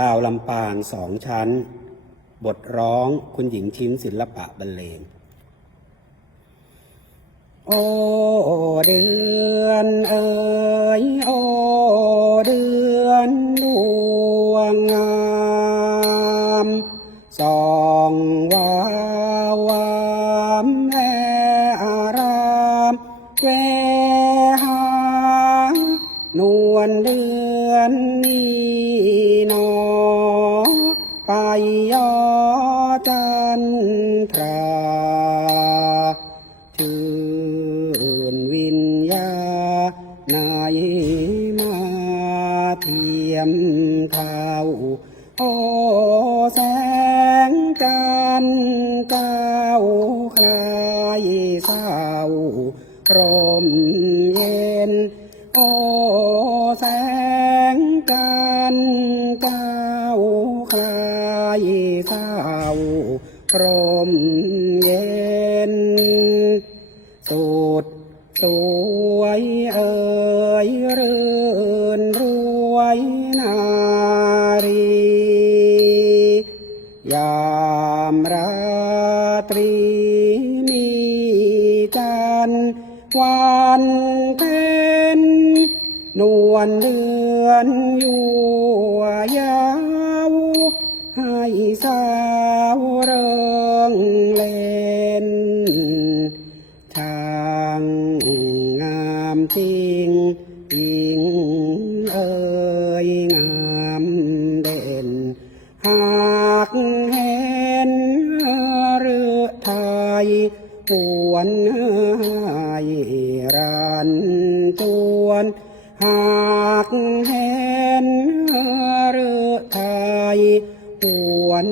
ลาวลำปางสองชั้น บทร้องคุณหญิงชิ้นศิลปะบรรเลง โอเดือนเอ๋ยโอเดือนดวงงามสองวาวามแลอารามเวหานวลเดือนนี้นอไป ยอจันทราชื่นวิญญาณายมาเทียมเท้าโอแสงจันทร์ก้าวคลายเศร้ารมเย็นโอ เศร้ารมเย็น สุดสวยเอ่ยเรือนรวยนารี ยามราตรีมีจันทร์วันเพ็ญนวลเดือนอยู่ ทางงามจริงหญิงเอ่ยงามเด่น หากเห็นเรือไทยปวนให้รันจวน หากเห็นเรือไทยปวน